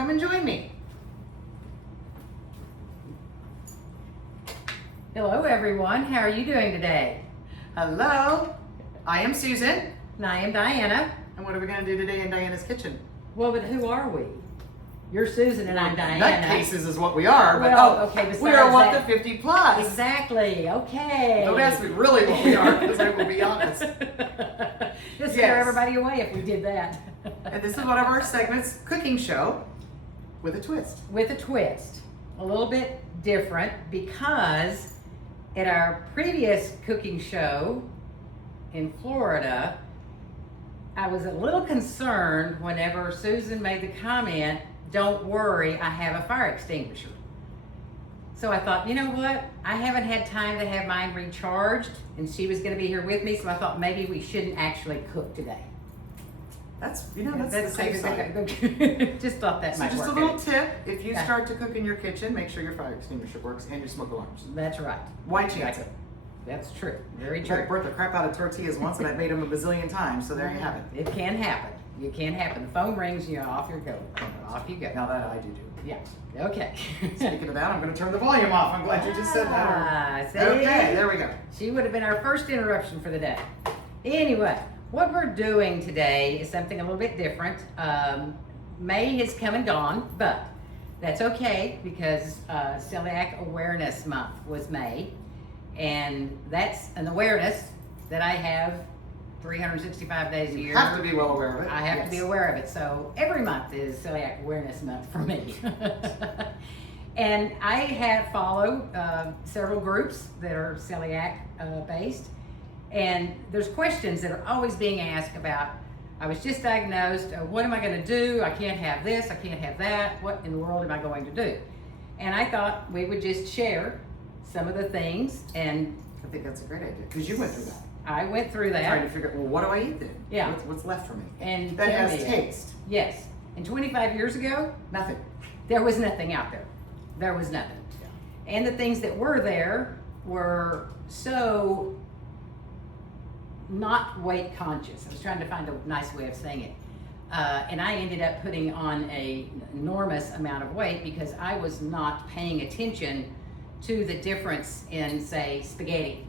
Come and join me. Hello everyone, how are you doing today? Hello, I am Susan. And I am Diana. And what are we going to do today in Diana's kitchen? Well, but who are we? You're Susan and I'm Diana. Nutcases is what we are, but well, okay, besides we are that, WT50 Plus. Exactly, okay. Don't ask me really what we are, because I will be honest. Just scare everybody away if we did that. And this is one of our segments, cooking show, with a twist. With a twist. A little bit different because at our previous cooking show in Florida, I was a little concerned whenever Susan made the comment, "Don't worry, I have a fire extinguisher." So I thought, you know what? I haven't had time to have mine recharged, and she was going to be here with me, so I thought maybe we shouldn't actually cook today. That's the safe side. Just thought that So might just work. a little tip, if you Yeah. start to cook in your kitchen, make sure your fire extinguisher works and your smoke alarms. That's right. Why chance it? That's true. Very I true. burnt the crap out of tortillas once and I've made them a bazillion times, so there you have it. It can happen. It can happen. The phone rings, you know, off you go. Off you go. Now that I do. Yeah. Okay. Speaking of that, I'm going to turn the volume off. I'm glad you just said that. Ah, see? Okay, there we go. She would have been our first interruption for the day. Anyway, what we're doing today is something a little bit different. May has come and gone, but that's okay because Celiac Awareness Month was May, and that's an awareness that I have 365 days a year. You have to be well aware of it. I have to be aware of it. So every month is Celiac Awareness Month for me. And I have followed several groups that are celiac based. And there's questions that are always being asked about, I was just diagnosed, what am I going to do? I can't have this, I can't have that. What in the world am I going to do? And I thought we would just share some of the things. And I think that's a great idea because you went through that. I went through that. Trying to figure out, well, what do I eat then? Yeah. What's left for me? And that tell has me, taste. Yes. And 25 years ago, Nothing. there was nothing out there. There was nothing. Yeah. And the things that were there were so not weight conscious. I was trying to find a nice way of saying it. And I ended up putting on an enormous amount of weight because I was not paying attention to the difference in, say, spaghetti.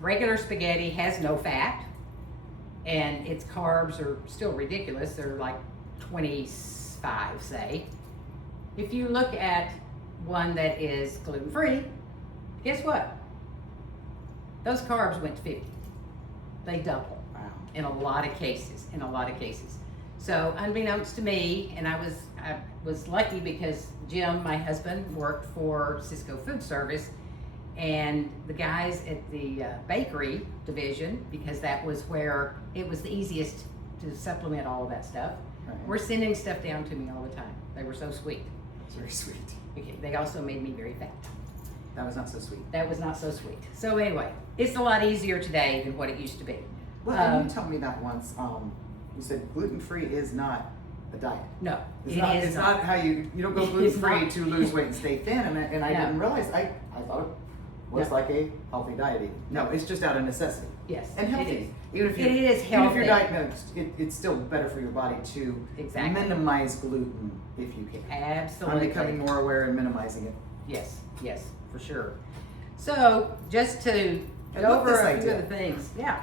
Regular spaghetti has no fat, and its carbs are still ridiculous. They're like 25, say. If you look at one that is gluten-free, guess what? Those carbs went to 50. They double. Wow. In a lot of cases, So unbeknownst to me, and I was lucky because Jim, my husband, worked for Cisco Food Service, and the guys at the bakery division, because that was where it was the easiest to supplement all of that stuff, Right. were sending stuff down to me all the time. They were so sweet. It's very sweet. Okay, they also made me very fat. That was not so sweet. That was not so sweet. So anyway, it's a lot easier today than what it used to be. Well, and you told me that once. You said gluten-free is not a diet. No, It's not how you don't go It is gluten-free not. to lose weight and stay thin. And I No. didn't realize. I thought it was No. like a healthy diet. No, it's just out of necessity. Yes, And healthy. it is. Even if It is Even if healthy. you're diagnosed, it's still better for your body to Exactly. minimize gluten if you can. Absolutely. I'm becoming more aware and minimizing it. Yes, for sure. So just to I go love over this a few idea. of the things, yeah.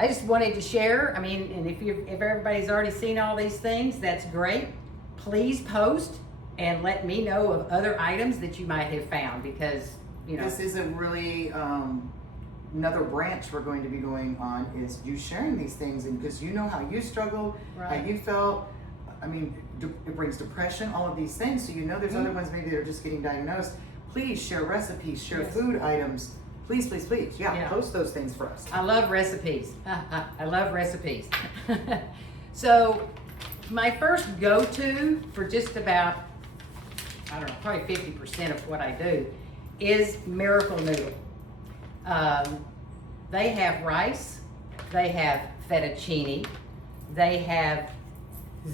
I just wanted to share. I mean, and if everybody's already seen all these things, that's great. Please post and let me know of other items that you might have found because This is a really another branch we're going to be going on is you sharing these things, and because you know how you struggled, Right. how you felt. I mean, it brings depression, all of these things. So there's other ones maybe that are just getting diagnosed. Please share recipes, share Yes. food items. Please, please, please. Yeah, Yeah. post those things for us. I love recipes. I love recipes. So my first go-to for just about, I don't know, probably 50% of what I do is Miracle Noodle. They have rice, they have fettuccine, they have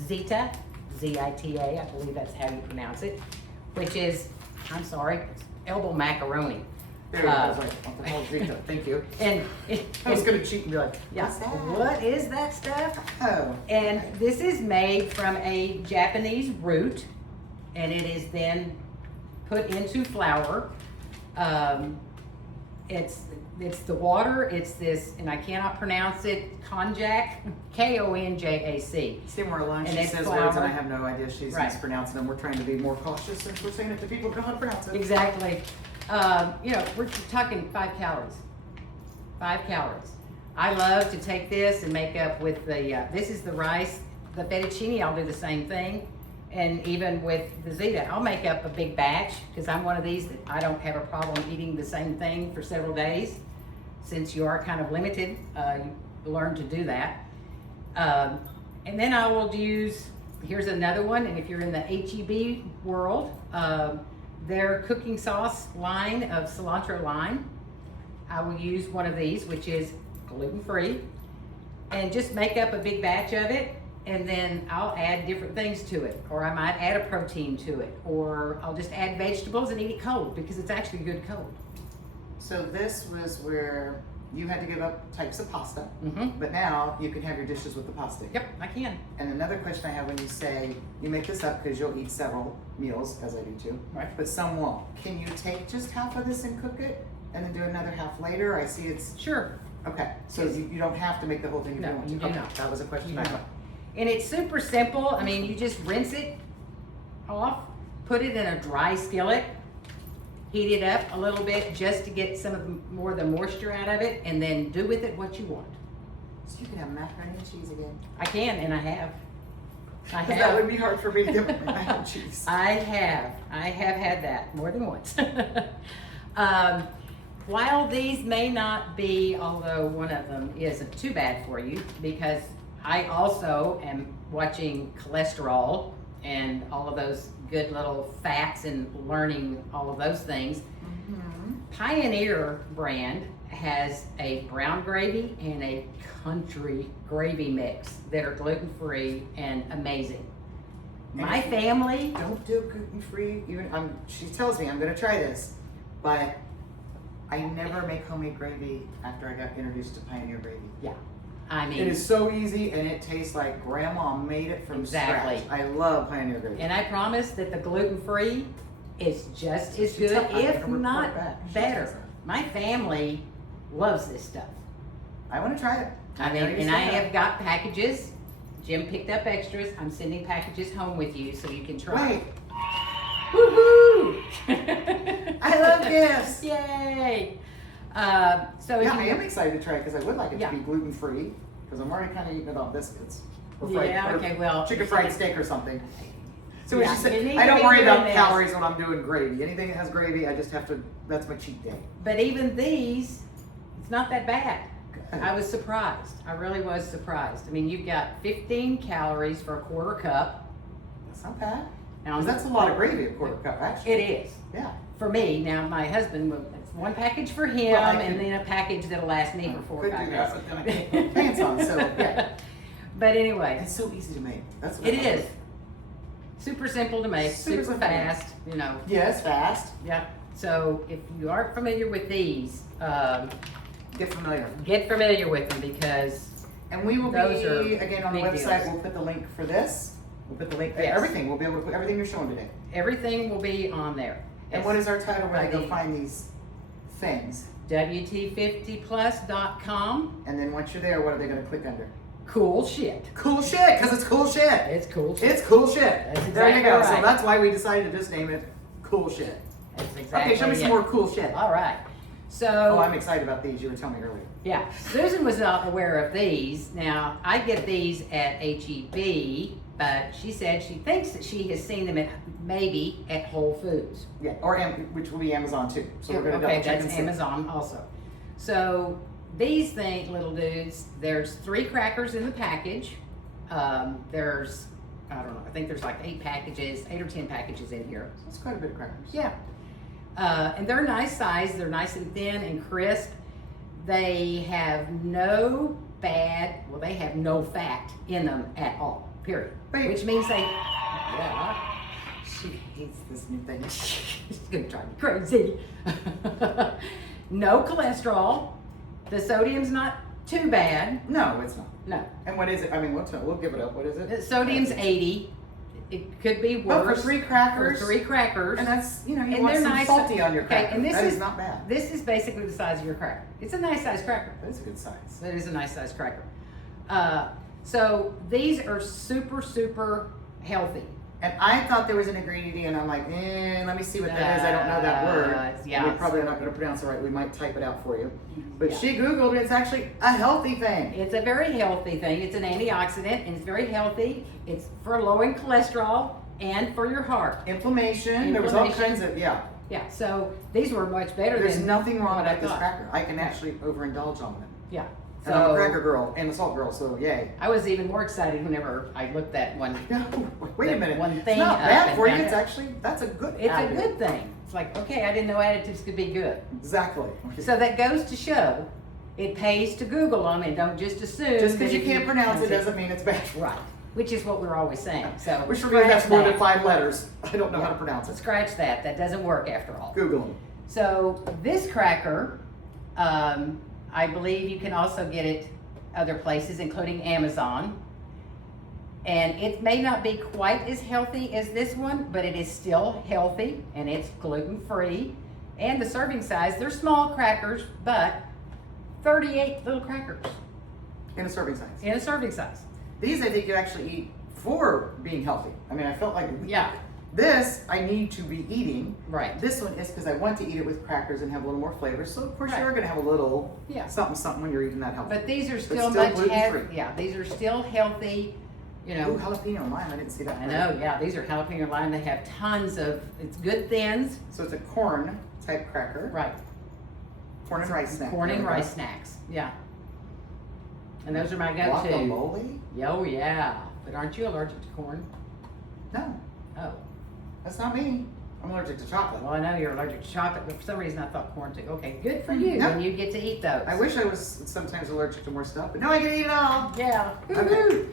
Zita, Z-I-T-A, I believe that's how you pronounce it, which is, I'm sorry, it's elbow macaroni. There you go. I was like, what the hell is Vita? Thank you. And I was going to cheat and be like, yeah, what's that? what is that stuff? Oh. And this is made from a Japanese root, and it is then put into flour. It's the water, it's this, and I cannot pronounce it, konjac, Konjac. See, we're alone. And She it's says flour. words and I have no idea she's Right. mispronouncing them. We're trying to be more cautious since we're saying it to people who know how to pronounce it. Exactly. We're talking 5 calories. 5 calories. I love to take this and make up with the, this is the rice, the fettuccine, I'll do the same thing. And even with the Zeta, I'll make up a big batch because I'm one of these that I don't have a problem eating the same thing for several days. Since you are kind of limited, you learn to do that. And then I will use, here's another one, and if you're in the HEB world, their cooking sauce line of cilantro lime, I will use one of these, which is gluten-free, and just make up a big batch of it, and then I'll add different things to it, or I might add a protein to it, or I'll just add vegetables and eat it cold because it's actually good cold. So this was where you had to give up types of pasta, Mm-hmm. but now you can have your dishes with the pasta. Yep, I can. And another question I have when you say, you make this up because you'll eat several meals, as I do too, Right. but some won't. Can you take just half of this and cook it and then do another half later? I see it's, Sure. okay, so you don't have to make the whole thing if No, you want to. you do Okay, not. that was a question You I do had. not. And it's super simple. I mean, you just rinse it off, put it in a dry skillet, heat it up a little bit just to get some of more of the moisture out of it, and then do with it what you want. So you can have macaroni and cheese again. I can, and I have. I Because that would have. be hard for me to get with mac and cheese. I have had that more than once. While these may not be, although one of them isn't too bad for you, because I also am watching cholesterol and all of those good little fats and learning all of those things. Mhm. Pioneer brand has a brown gravy and a country gravy mix that are gluten-free and amazing. And My if you family, Don't do gluten-free. Even she tells me I'm gonna try this, but I never make homemade gravy after I got introduced to Pioneer gravy. I mean, It is so easy and it tastes like grandma made it from Exactly. scratch. I love Pioneer gravy. and I promise that the gluten-free is just as She good, tell- I'm if gonna report not back. She better. tells her. My family loves this stuff. I want to try it. I mean, know you and said I that. have got packages. Jim picked up extras. I'm sending packages home with you so you can try. Wait, Woohoo! I love gifts. Yay! So if Yeah, I you, am excited to try it because I would like it Yeah. to be gluten-free because I'm already kind of eating it on biscuits. Or Yeah, or okay, well, chicken fried steak or something. So Yeah, as you you said, need I to don't be worry doing about this. calories when I'm doing gravy. Anything that has gravy, I just have to. That's my cheat day. but even these, it's not that bad. Good. I was surprised. I really was surprised. I mean, you've got 15 calories for a quarter cup. That's not bad. Now, 'Cause that's a lot of gravy, a quarter cup, actually. It is. Yeah. For me, now my husband, it's one package for him, Well, I and could- then a package that'll last me for 4 or Could 5 do days. that, but then I can't put pants on, so yeah. But anyway, It's so easy to make. That's what it I love. is super simple to make, Super super simple. fast. You know, Yeah, it's fast. yeah. So if you aren't familiar with these, Get familiar. get familiar with them because And we will Those are be, again, on the big website, deals. we'll put the link for this. We'll put the link, Yes. everything. We'll be able to put everything you're showing today. everything will be on there. And what is our title where they go Ready. find these things? WT50plus.com. And then once you're there, what are they going to click under? Cool shit. Cool shit, because it's cool shit. It's cool shit. It's cool shit. That's There you exactly go. So right. that's why we decided to just name it Cool Shit. That's exactly Okay, show me some it. more cool shit. All right. So Oh, I'm excited about these. You were telling me earlier. yeah, Susan was not aware of these. Now, I get these at HEB, but she said she thinks that she has seen them at maybe at Whole Foods. Yeah, or which will be Amazon too. So we're going to Okay, double check that's and see. Amazon also. So these things, little dudes, there's 3 crackers in the package. There's, I don't know, I think there's like 8 or 10 packages in here. That's quite a bit of crackers. Yeah. And they're nice size. They're nice and thin and crisp. They have no they have no fat in them at all, period. Wait. Which means yeah, She hates this new thing. she's gonna drive me crazy. No cholesterol. The sodium's not too bad. No, it's not. No. And what is it? I mean, we'll give it up. What is it? The sodium's 80. It could be But worse. for 3 crackers. For 3 crackers. And that's, you And want they're some nice. salty on your Okay, cracker. and this That is is not bad. This is basically the size of your cracker. It's a nice size cracker. That is a good size. That is a nice size cracker. So these are super, super healthy. And I thought there was an ingredient, and I'm like, let me see what that is. I don't know that word. yeah, We probably are not going to pronounce it right. We might type it out for you. But Yeah. she Googled it. It's actually a healthy thing. It's a very healthy thing. It's an antioxidant, and it's very healthy. It's for lowering cholesterol and for your heart. Inflammation. There was all Inflammation. kinds of, yeah. Yeah, so these were much better There's than nothing wrong what I about this thought. cracker. I can actually overindulge on them. Yeah. And I'm a So cracker girl and a salt girl, so yay. I was even more excited whenever I looked at one. No, wait a That minute. one It's thing not up bad and for you. down. It's actually, that's a good It's a additive. good thing. It's like, okay, I didn't know additives could be good. Exactly. So that goes to show it pays to Google them and don't just assume. Just that because you if can't pronounce it pronounce doesn't mean it's bad. Right. Which is what we're always saying. So Which for me, that's more than scratch 5 letters. I don't know how Yeah. to pronounce it. Scratch that. That doesn't work after all. Google them. So this cracker, I believe you can also get it other places, including Amazon. And it may not be quite as healthy as this one, but it is still healthy and it's gluten-free. And the serving size, they're small crackers, but 38 little crackers In a serving size. in a serving size. These I think you actually eat for being healthy. I mean, I felt like Yeah, this I need to be eating. right. This one is because I want to eat it with crackers and have a little more flavor. So of course Right. you're going to have a little Yeah. something when you're eating that healthy. But these are still, still much gluten-free. yeah, these are still healthy, you know. Ooh, jalapeno and lime. I didn't see that. I know, yeah, these are jalapeno lime. They have tons of, it's good thins. So it's a corn type cracker. Right. Corn and rice snack. Corn and There we go. rice snacks, yeah. And those are my go-to. Guacamole? Oh, yeah. But aren't you allergic to corn? No, Oh, that's not me. I'm allergic to chocolate. well, I know you're allergic to chocolate, but for some reason I thought corn too. Okay, good for you. No. And you get to eat those. I wish I was sometimes allergic to more stuff, but no, I can eat it all. Yeah. Okay. Woo-hoo.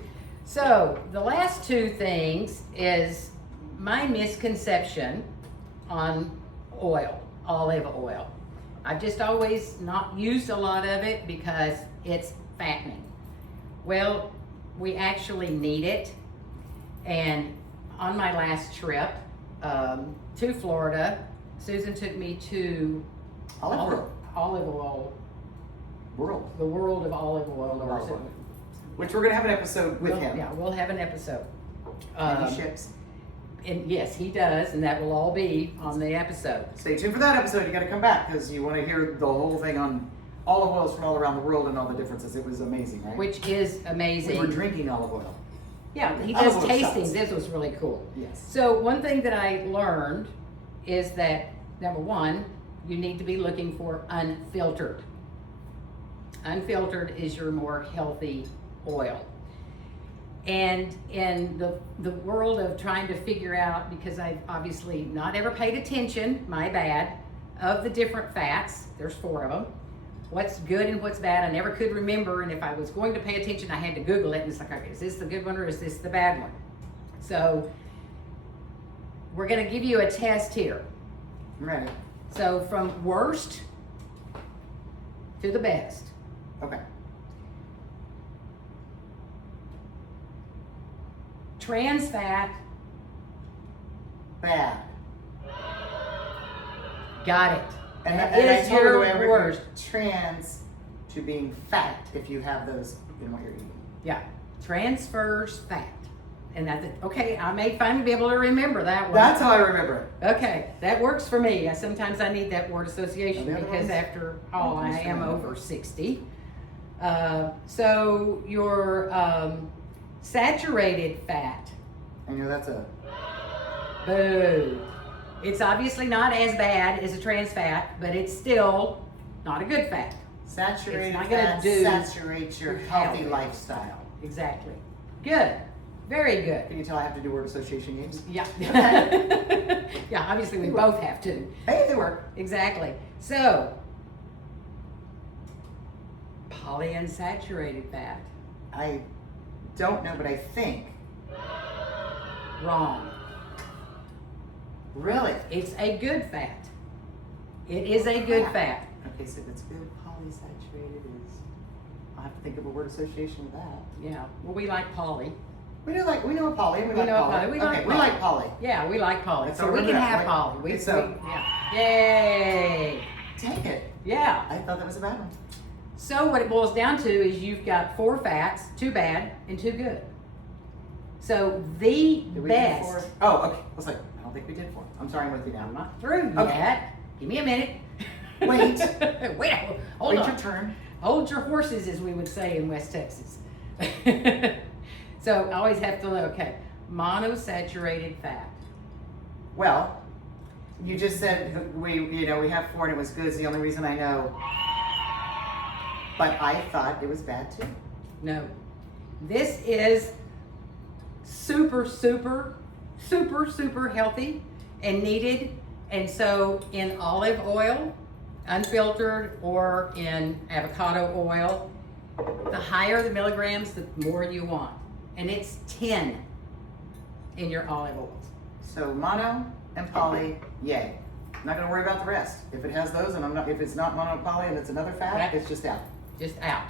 So the last 2 things is my misconception on oil, olive oil. I've just always not used a lot of it because it's fattening. Well, we actually need it. And on my last trip to Florida, Susan took me to Olive oil. olive oil, World. the world of olive oil. Or Olive is it- oil. Which we're going to have an episode with him. Yeah, we'll have an episode. And he ships. And yes, he does, and that will all be on the episode. Stay tuned for that episode. You got to come back because you want to hear the whole thing on olive oils from all around the world and all the differences. It was amazing, right? Which is we amazing. were drinking olive oil. Yeah, he Olive does oil tastings. shots. This was really cool. Yes. So one thing that I learned is that, number one, you need to be looking for unfiltered. Unfiltered is your more healthy oil. And in the world of trying to figure out, because I've obviously not ever paid attention, my bad, of the different fats, there's 4 of them, what's good and what's bad, I never could remember, and if I was going to pay attention, I had to Google it, and it's like, okay, is this the good one or is this the bad one? So we're gonna give you a test here. I'm ready. So from worst to the best. Okay. Trans fat, Bad. got it. And, That and I is told her the way I your would worst. trans to being fat if you have those in what you're eating. Yeah, transfers fat. And that's it. Okay, I may finally be able to remember that one. That's how I remember it. Okay, that works for me. Sometimes I need that word association And the other because ones? after all, I am Understand. over 60. So your saturated fat, And you know that's a boo. It's obviously not as bad as a trans fat, but it's still not a good fat. saturated It's not gonna fat do saturates your healthy healthy. lifestyle. Exactly. Good. Very good. Can you tell I have to do word association games? Yeah. Yeah, obviously we both have to. Hey, they work. Exactly. So, polyunsaturated fat. I don't know, but I think. Wrong. Really? It's a good fat. It is a good fat. Okay, so if it's good, polysaturated is, I'll have to think of a word association with that. Yeah, well, we like poly. We know a poly, and we We like know a poly. poly. We Okay, like we poly. like poly. Yeah, we like poly. That's So all we we're can good at, have right? poly. Okay, so- Yeah. Yay! Dang it, Yeah. I thought that was a bad one. So what it boils down to is you've got 4 fats, 2 bad and 2 good. So the Did we do best. 4? Oh, okay, I was like, I don't think we did 4. I'm sorry, I'm with you now. I'm not through Okay. yet. Give me a minute. Wait. Wait, hold Wait on. your turn. Hold your horses, as we would say in West Texas. So I always have to look, okay, monosaturated fat. Well, you just said we have 4 and it was good. It's the only reason I know. But I thought it was bad too. No. This is super, super, super, super healthy and needed. And so in olive oil, unfiltered, or in avocado oil, the higher the milligrams, the more you want. And it's 10 in your olive oils. So mono and poly, yay. I'm not gonna worry about the rest. If it has those and if it's not mono and poly and it's another fat, Yeah. it's just out. Just out.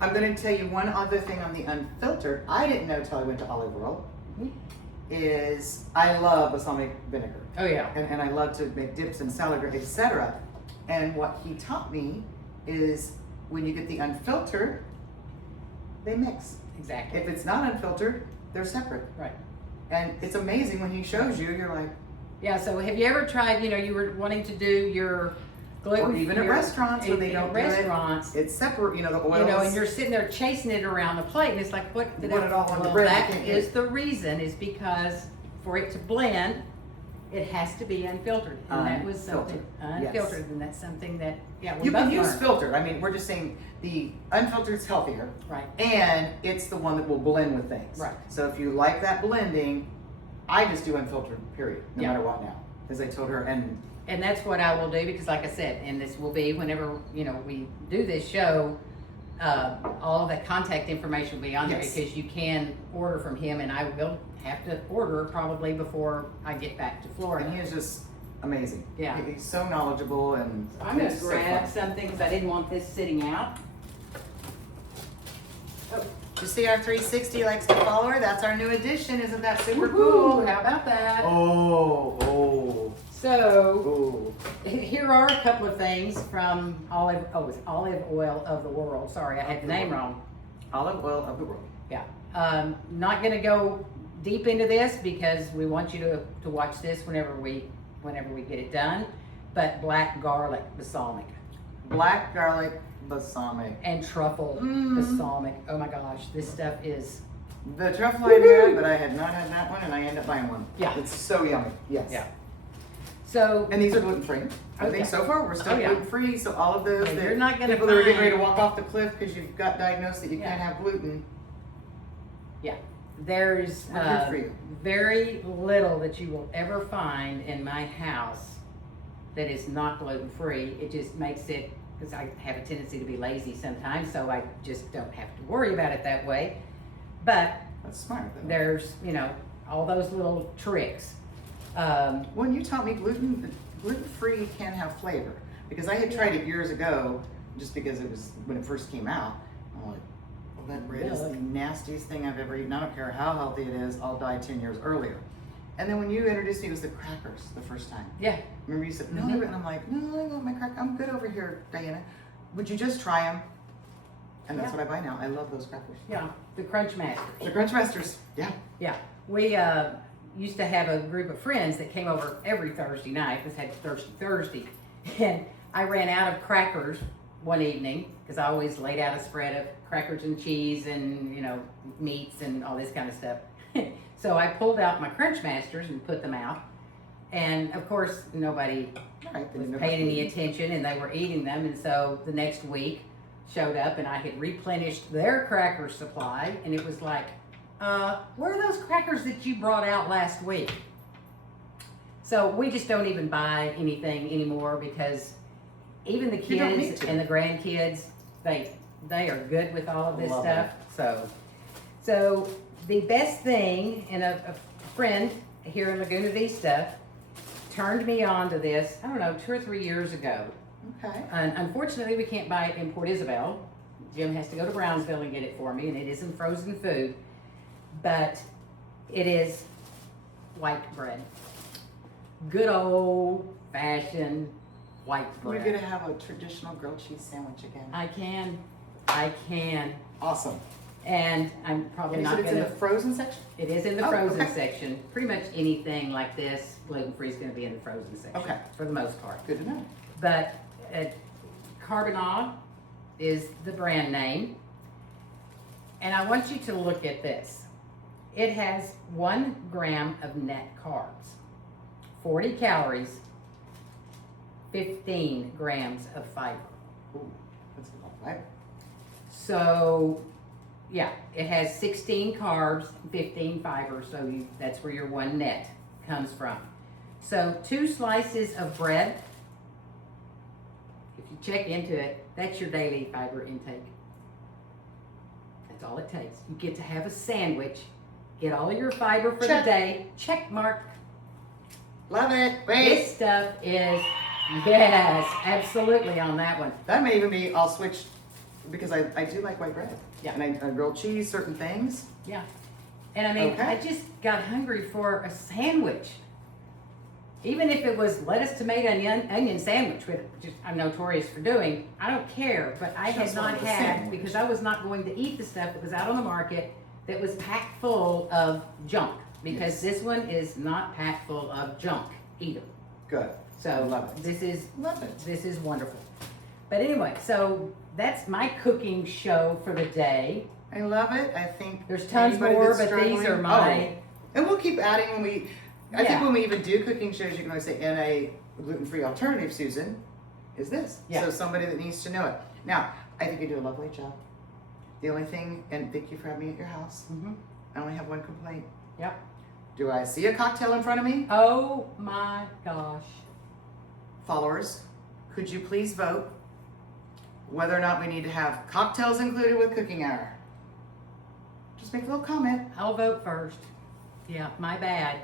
I'm gonna tell you one other thing on the unfiltered. I didn't know till I went to olive oil. Is I love balsamic vinegar. Oh yeah. And I love to make dips and salad, etc. And what he taught me is when you get the unfiltered, they mix. Exactly. If it's not unfiltered, they're separate. Right. And it's amazing when he shows you, you're like, Yeah, so have you ever tried, you were wanting to do your gluten, or even at restaurants when they don't do restaurants, it's separate, the oils. and you're sitting there chasing it around the plate, and it's like, what did Put it all on the well, bread, you that can't get is it. the reason, is because for it to blend, it has to be unfiltered. And that was something, Unfiltered, yes. unfiltered, and that's something that, we You can both use learned. filtered. I mean, we're just saying the unfiltered is healthier. Right. And it's the one that will blend with things. Right. So if you like that blending, I just do unfiltered, period, no Yeah. matter what now. As I told her, And that's what I will do, because like I said, and this will be whenever, we do this show, all of that contact information will be on there, Yes. because you can order from him, and I will have to order probably before I get back to and Florida. he is just amazing. Yeah. He's so knowledgeable and I'm gonna it's so grab fun. something, because I didn't want this sitting out. Oh, You see our 360 likes to follow her? That's our new addition. Isn't that super woohoo, cool? how about that? Oh. So, here are a couple of things from it's Olive Oil of the World. Sorry, I had the name wrong. Olive oil of the world. Yeah, not gonna go deep into this because we want you to watch this whenever we get it done. But black garlic balsamic Black garlic balsamic. and truffle balsamic. Oh my gosh, this stuff is The truffle I had, but I had not had that one, and I ended up buying one. Yeah. It's so yummy. Yes. Yeah. So And these are gluten free. I Oh, think yeah. so far we're still Oh, yeah. gluten free. So all of those Yeah, that you're not gonna people that are getting ready to find- walk off the cliff because you've got diagnosed that you Yeah. can't have gluten. there's We're good for you. very little that you will ever find in my house that is not gluten free. It just makes it, because I have a tendency to be lazy sometimes, so I just don't have to worry about it that way. But That's smart. Though. there's, all those little tricks. When you taught me gluten free can have flavor, because I had tried it years ago, just because it was when it first came out. I'm like, well, that bread is the nastiest thing I've ever eaten. I don't care how healthy it is. I'll die 10 years earlier. And then when you introduced me, it was the crackers the first time. Yeah. Remember you said no, Mhm. and I'm like, no, I want my cracker. I'm good over here, Diana. Would you just try them? And that's Yeah. what I buy now. I love those crackers. Yeah, the Crunch Masters. The Crunch Masters. Yeah. Yeah, we used to have a group of friends that came over every Thursday night. We had Thirsty Thursday. And I ran out of crackers one evening, because I always laid out a spread of crackers and cheese and, meats and all this kind of stuff. So I pulled out my Crunch Masters and put them out. And of course, nobody Right. was paying any attention, and they were eating them. And so the next week showed up, and I had replenished their cracker supply, and it was like, where are those crackers that you brought out last week? So we just don't even buy anything anymore, because even the You don't need kids to. and the grandkids, they are good with all of this Love stuff. So the best thing, and a friend here in Laguna Vista turned me on to this, I don't know, 2 or 3 years ago. Okay. And unfortunately, we can't buy it in Port Isabel. Jim has to go to Brownsville and get it for me, and it isn't frozen food, but it is white bread. Good old fashioned white bread. You're gonna have a traditional grilled cheese sandwich again. I can. Awesome. And I'm probably And you not said it's gonna. in the frozen section? It is in the Oh, frozen okay. section. Pretty much anything like this, gluten-free, is gonna be in the frozen section. Okay. For the most part. Good to know. But Carbonade is the brand name. And I want you to look at this. It has 1 gram of net carbs, 40 calories, 15 grams of fiber. Ooh, that's a lot of fiber. So, yeah, it has 16 carbs, 15 fiber, so that's where your 1 net comes from. So 2 slices of bread, if you check into it, that's your daily fiber intake. That's all it takes. You get to have a sandwich, get all of your fiber for Check. the day, check mark. Love it. Wait. This stuff is, yes, absolutely on that one. That may even be, I'll switch, because I do like white bread. Yeah. And I grill cheese, certain things. Yeah. And I mean, Okay. I just got hungry for a sandwich. Even if it was lettuce, tomato, and onion sandwich, which I'm notorious for doing, I don't care. But I had Just not wanted a had, sandwich. because I was not going to eat the stuff that was out on the market that was packed full of junk. Because Yes. this one is not packed full of junk either. Good. So Love it. Love it. this is wonderful. But anyway, so that's my cooking show for the day. I love it. I think There's tons anybody more, that's but these are struggling- my. And we'll keep adding when we, I think Yeah. when we even do cooking shows, you can always say, and a gluten-free alternative, Susan, is this. Yeah. So somebody that needs to know it. Now, I think you do a lovely job. The only thing, and thank you for having me at your house, Mhm. I only have one complaint. Yep. Do I see a cocktail in front of me? Oh my gosh. Followers, could you please vote whether or not we need to have cocktails included with cooking hour? Just make a little comment. I'll vote first. Yeah, my bad.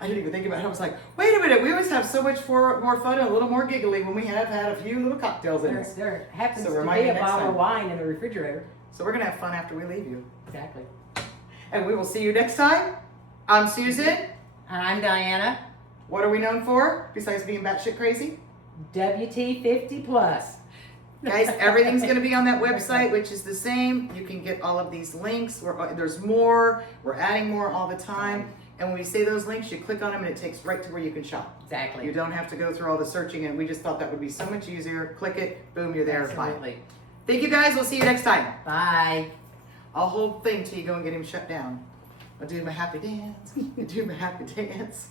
I didn't even think about it. I was like, wait a minute, we always have so much more fun and a little more giggly when we have had a few little cocktails in us. There happens So to remind be me a next bottle of time. wine in the refrigerator. So we're gonna have fun after we leave you. Exactly. And we will see you next time. I'm Susan. And I'm Diana, What are we known for besides being batshit crazy? WT50 Plus. Guys, everything's going to be on that website, which is the same. You can get all of these links. There's more. We're adding more all the time. And when we say those links, you click on them and it takes right to where you can shop. Exactly. You don't have to go through all the searching, and we just thought that would be so much easier. Click it, boom, you're there. Fine. Absolutely. Thank you guys. We'll see you next time. Bye. I'll hold thing till you go and get him shut down. I'll do my happy dance. Do my happy dance.